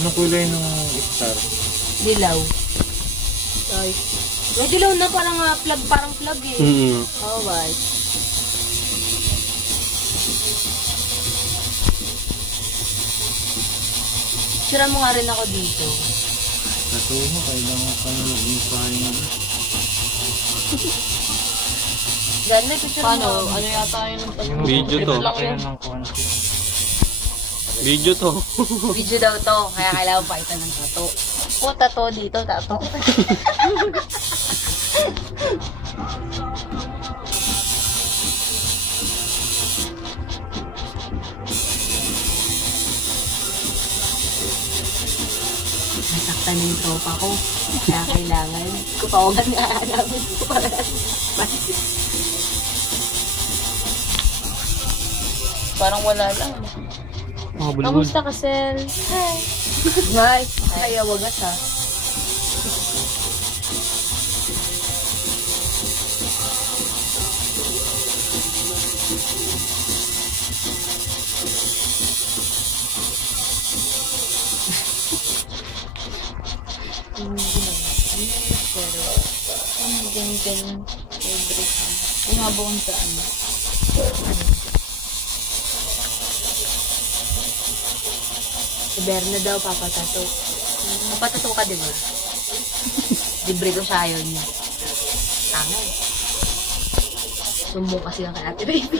Anong kulay ng star? Dilaw. Ay. May dilaw na parang plug eh. Oh, right. Sira mo nga rin ako dito. Tattoo mo, kailangan ka na mag-imply mo. Ganda, picture Paano? mo. Ano yata yun ng tattoo? Video to. Video to. Video daw to, kaya kailangan pa ito ng tato. O, tato dito, tato. Nasaktan yung tropa ko. Kaya kailangan kupawagan nga namin ko para Parang wala lang. Kamusta ka, Sel? Hi. Hi. Kaya wagas ha. Ganyan. Umabaon sa ano. Si Berna daw, papatato. Papatato ka, di ba? Libre ko siya yun. Tanga. Sumbong kasi ang kay Ate Baby.